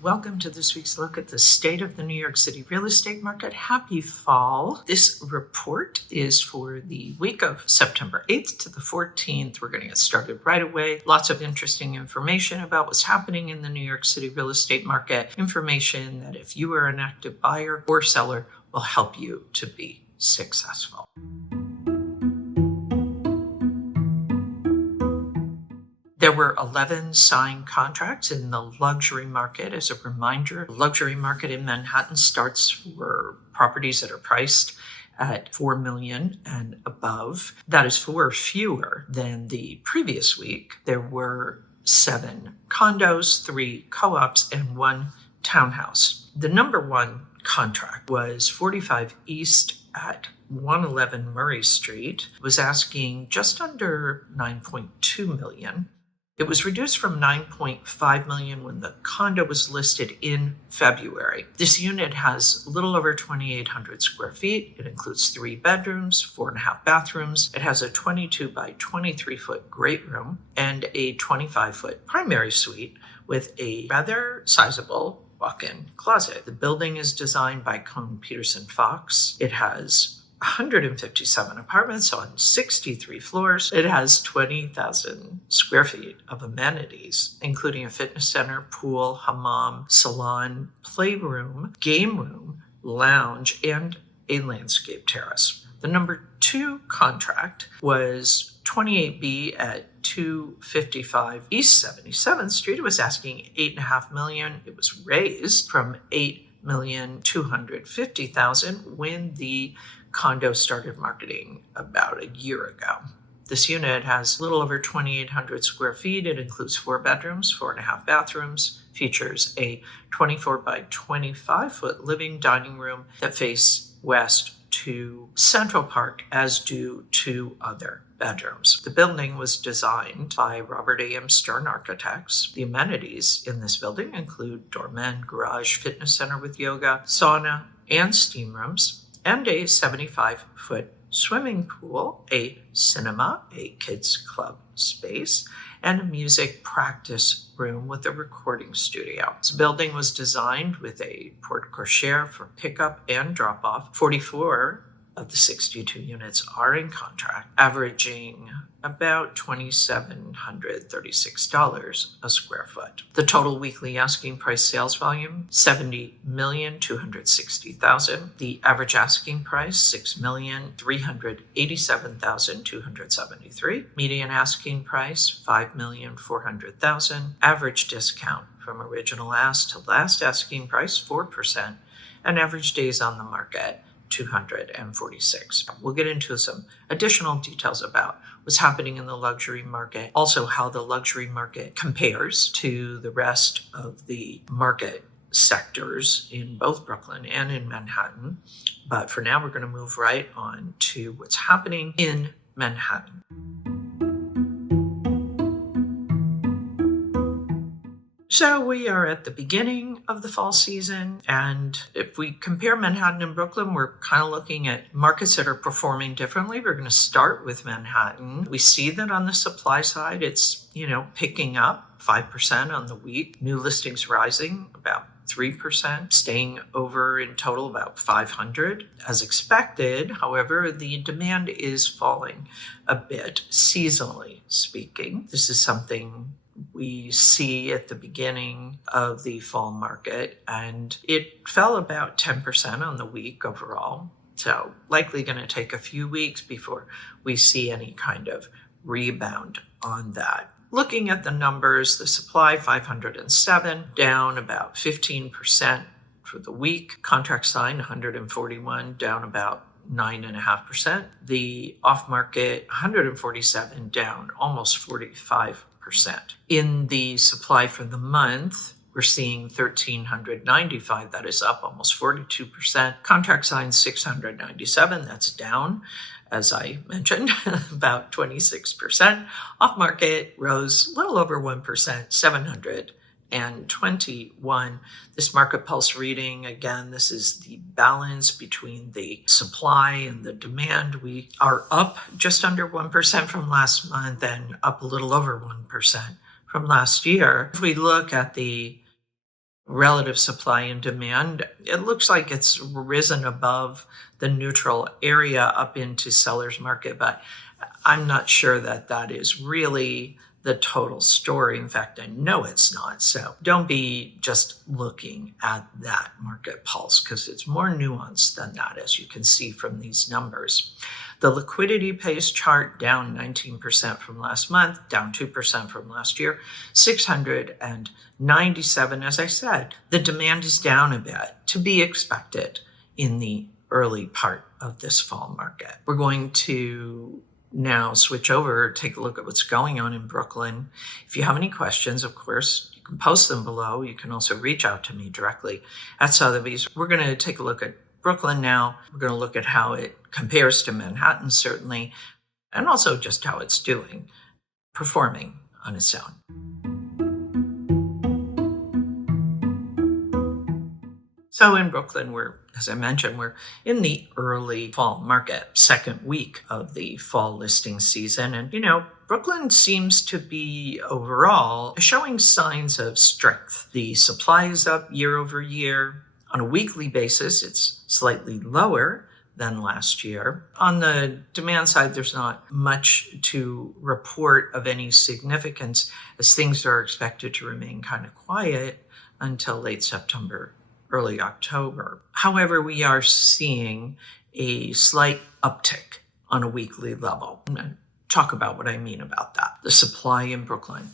Welcome to this week's look at the state of the New York City real estate market. Happy fall. This report is for the week of September 8th to the 14th. We're going to get started right away. Lots of interesting information about what's happening in the New York City real estate market. Information that if you are an active buyer or seller will help you to be successful. There were 11 signed contracts in the luxury market. As a reminder, the luxury market in Manhattan starts for properties that are priced at $4 million and above. That is 4 fewer than the previous week. There were 7 condos, 3 co-ops, and 1 townhouse. The number one contract was 45 East at 111 Murray Street. It was asking just under $9.2 million. It was reduced from $9.5 million when the condo was listed in February. This unit has a little over 2,800 square feet. It includes 3 bedrooms, 4.5 bathrooms. It has a 22 by 23 foot great room and a 25 foot primary suite with a rather sizable walk-in closet. The building is designed by Cohn Peterson Fox. It has 157 apartments on 63 floors. It has 20,000 square feet of amenities, including a fitness center, pool, hammam, salon, playroom, game room, lounge, and a landscape terrace. The number 2 contract was 28B at 255 East 77th Street. It was asking $8.5 million. It was raised from $8,250,000 when the condo started marketing about a year ago. This unit has a little over 2,800 square feet. It includes 4 bedrooms, 4.5 bathrooms, features a 24 by 25 foot living dining room that face west to Central Park, as do 2 other bedrooms. The building was designed by Robert A.M. Stern Architects. The amenities in this building include doorman, garage, fitness center with yoga, sauna, and steam rooms, and a 75-foot swimming pool, a cinema, a kids club space, and a music practice room with a recording studio. This building was designed with a porte cochere for pickup and drop-off. 44 of the 62 units are in contract, averaging about $2,736 a square foot. The total weekly asking price sales volume, $70,260,000. The average asking price, $6,387,273. Median asking price, $5,400,000. Average discount from original ask to last asking price, 4%, and average days on the market, 246. We'll get into some additional details about what's happening in the luxury market, also how the luxury market compares to the rest of the market sectors in both Brooklyn and in Manhattan. But for now, we're going to move right on to what's happening in Manhattan. So we are at the beginning of the fall season, and if we compare Manhattan and Brooklyn, we're kind of looking at markets that are performing differently. We're going to start with Manhattan. We see that on the supply side, it's, picking up 5% on the week. New listings rising about 3%, staying over in total about 500. As expected, however, the demand is falling a bit, seasonally speaking. This is something we see at the beginning of the fall market, and it fell about 10% on the week overall. So likely going to take a few weeks before we see any kind of rebound on that. Looking at the numbers, the supply 507, down about 15% for the week. Contract signed 141, down about 9.5%. The off-market 147, down almost 45%. In the supply for the month, we're seeing 1,395. That is up almost 42%. Contract signed 697. That's down, as I mentioned, about 26%. Off market rose a little over 1%, 721. This market pulse reading, again, this is the balance between the supply and the demand. We are up just under 1% from last month and up a little over 1% from last year. If we look at the relative supply and demand, it looks like it's risen above the neutral area up into seller's market, but I'm not sure that that is really the total story. In fact, I know it's not. So don't be just looking at that market pulse, because it's more nuanced than that, as you can see from these numbers. The liquidity pace chart down 19% from last month, down 2% from last year, 697. As I said, the demand is down a bit, to be expected in the early part of this fall market. We're going to now switch over, take a look at what's going on in Brooklyn. If you have any questions, of course, you can post them below. You can also reach out to me directly at Sotheby's. We're going to take a look at Brooklyn now. We're going to look at how it compares to Manhattan, certainly, and also just how it's performing on its own. So in Brooklyn, as I mentioned, we're in the early fall market, second week of the fall listing season. And, Brooklyn seems to be overall showing signs of strength. The supply is up year over year. On a weekly basis, it's slightly lower than last year. On the demand side, there's not much to report of any significance, as things are expected to remain kind of quiet until late September, early October. However, we are seeing a slight uptick on a weekly level. I'm going to talk about what I mean about that. The supply in Brooklyn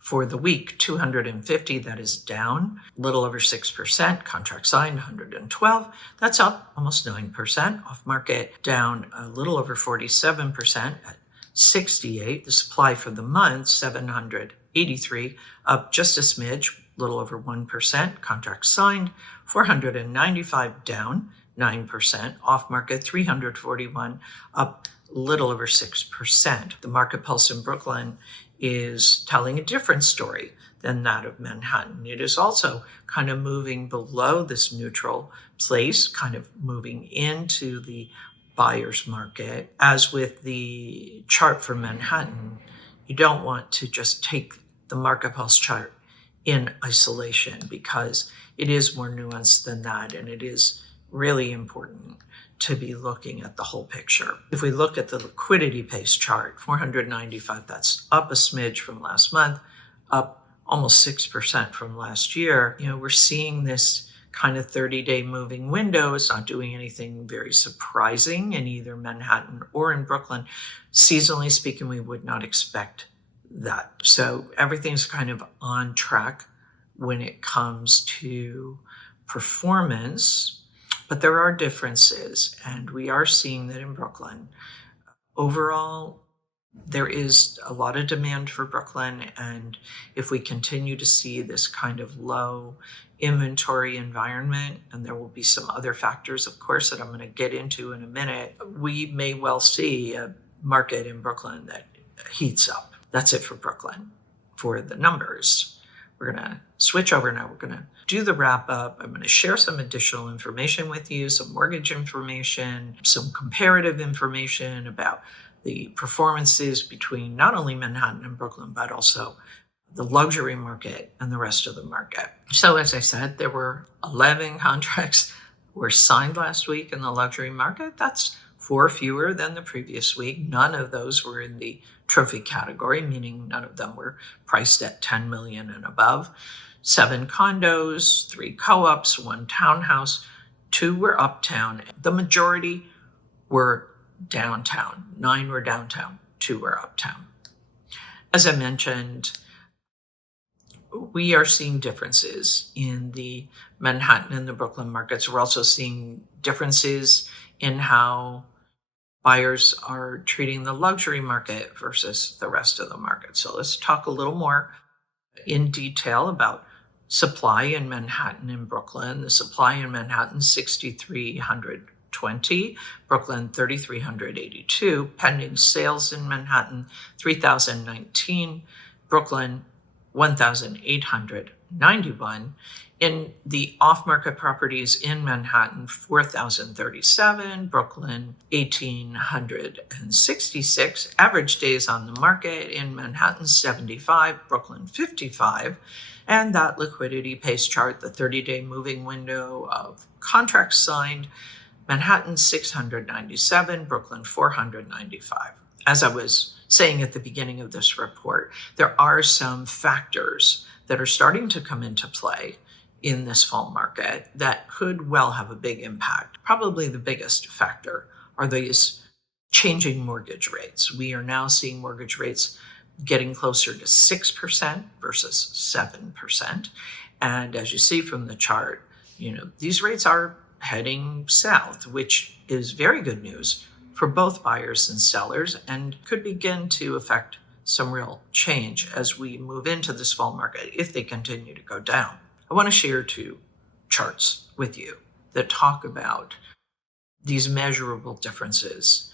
for the week, 250, that is down a little over 6%. Contract signed, 112. That's up almost 9%. Off market, down a little over 47% at 68. The supply for the month, 783, up just a smidge, a little over 1%. Contract signed, 495, down 9%. Off market, 341, up a little over 6%. The market pulse in Brooklyn is telling a different story than that of Manhattan. It is also kind of moving below this neutral place, kind of moving into the buyer's market. As with the chart for Manhattan, you don't want to just take the market pulse chart in isolation, because it is more nuanced than that, and it is really important to be looking at the whole picture. If we look at the liquidity pace chart, 495, that's up a smidge from last month, up almost 6% from last year. We're seeing this kind of 30-day moving window. It's not doing anything very surprising in either Manhattan or in Brooklyn. Seasonally speaking, we would not expect that. So everything's kind of on track when it comes to performance, but there are differences, and we are seeing that in Brooklyn. Overall, there is a lot of demand for Brooklyn, and if we continue to see this kind of low inventory environment, and there will be some other factors, of course, that I'm going to get into in a minute, we may well see a market in Brooklyn that heats up. That's it for Brooklyn. For the numbers, we're going to switch over now. We're going to do the wrap up. I'm going to share some additional information with you, some mortgage information, some comparative information about the performances between not only Manhattan and Brooklyn, but also the luxury market and the rest of the market. So as I said, there were 11 contracts were signed last week in the luxury market. That's 4 fewer than the previous week. None of those were in the trophy category, meaning none of them were priced at $10 million and above. 7 condos, 3 co-ops, 1 townhouse, 2 were uptown. The majority were downtown. 9 were downtown, 2 were uptown. As I mentioned, we are seeing differences in the Manhattan and the Brooklyn markets. We're also seeing differences in how buyers are treating the luxury market versus the rest of the market. So let's talk a little more in detail about supply in Manhattan and Brooklyn. The supply in Manhattan, 6,320. Brooklyn, 3,382. Pending sales in Manhattan, 3,019. Brooklyn, 1,800 $4,991. In the off-market properties in Manhattan, 4,037, Brooklyn, 1,866. Average days on the market in Manhattan, 75, Brooklyn, 55. And that liquidity pace chart, the 30-day moving window of contracts signed, Manhattan, 697, Brooklyn, 495. As I was saying at the beginning of this report, there are some factors that are starting to come into play in this fall market that could well have a big impact. Probably the biggest factor are these changing mortgage rates. We are now seeing mortgage rates getting closer to 6% versus 7%. And as you see from the chart, these rates are heading south, which is very good news for both buyers and sellers and could begin to affect some real change as we move into this fall market if they continue to go down. I want to share two charts with you that talk about these measurable differences.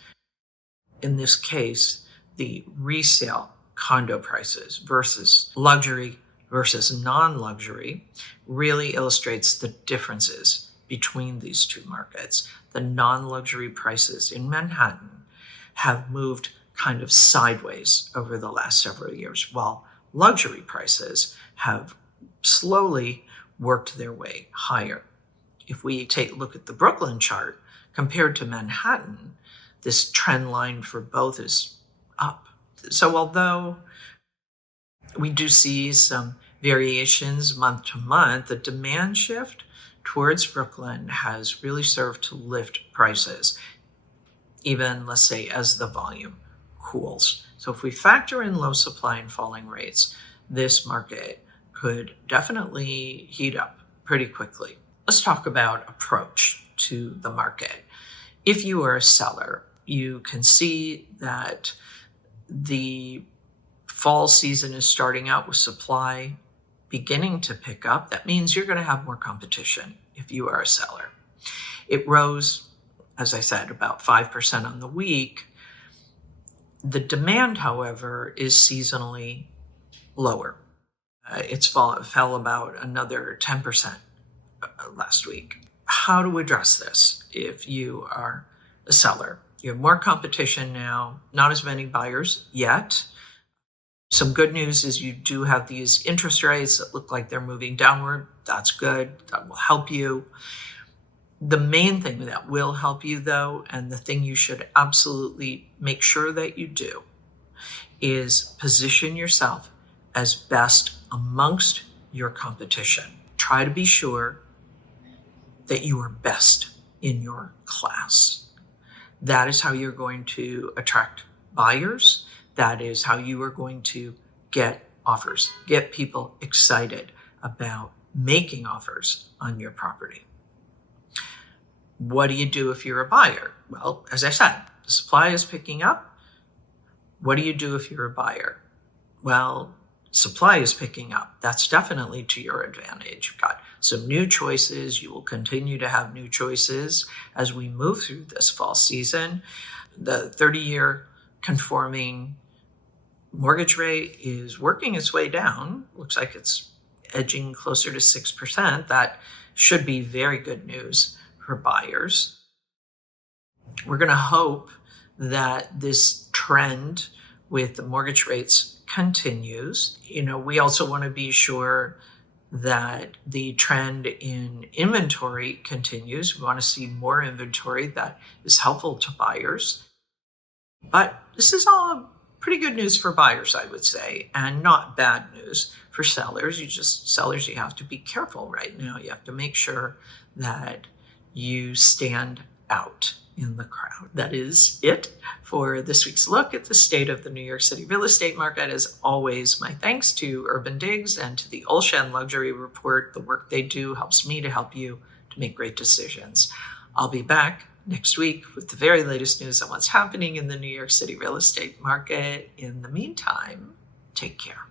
In this case, the resale condo prices versus luxury versus non-luxury really illustrates the differences between these two markets. The non-luxury prices in Manhattan have moved kind of sideways over the last several years, while luxury prices have slowly worked their way higher. If we take a look at the Brooklyn chart compared to Manhattan, this trend line for both is up. So although we do see some variations month to month, the demand shift towards Brooklyn has really served to lift prices, even, let's say, as the volume cools. So if we factor in low supply and falling rates, this market could definitely heat up pretty quickly. Let's talk about approach to the market. If you are a seller, you can see that the fall season is starting out with supply beginning to pick up. That means you're going to have more competition if you are a seller. It rose, as I said, about 5% on the week. The demand, however, is seasonally lower. It fell about another 10% last week. How to address this if you are a seller? You have more competition now, not as many buyers yet. Some good news is you do have these interest rates that look like they're moving downward. That's good. That will help you. The main thing that will help you, though, and the thing you should absolutely make sure that you do, is position yourself as best amongst your competition. Try to be sure that you are best in your class. That is how you're going to attract buyers. That is how you are going to get offers, get people excited about making offers on your property. What do you do if you're a buyer? Well, as I said, the supply is picking up. What do you do if you're a buyer? Well, supply is picking up. That's definitely to your advantage. You've got some new choices. You will continue to have new choices as we move through this fall season. The 30-year conforming mortgage rate is working its way down. Looks like it's edging closer to 6%. That should be very good news for buyers. We're going to hope that this trend with the mortgage rates continues. We also want to be sure that the trend in inventory continues. We want to see more inventory that is helpful to buyers. But this is all pretty good news for buyers, I would say, and not bad news for sellers. You have to be careful right now. You have to make sure that you stand out in the crowd. That is it for this week's look at the state of the New York City real estate market. As always, my thanks to Urban Digs and to the Olshan Luxury Report. The work they do helps me to help you to make great decisions. I'll be back next week with the very latest news on what's happening in the New York City real estate market. In the meantime, take care.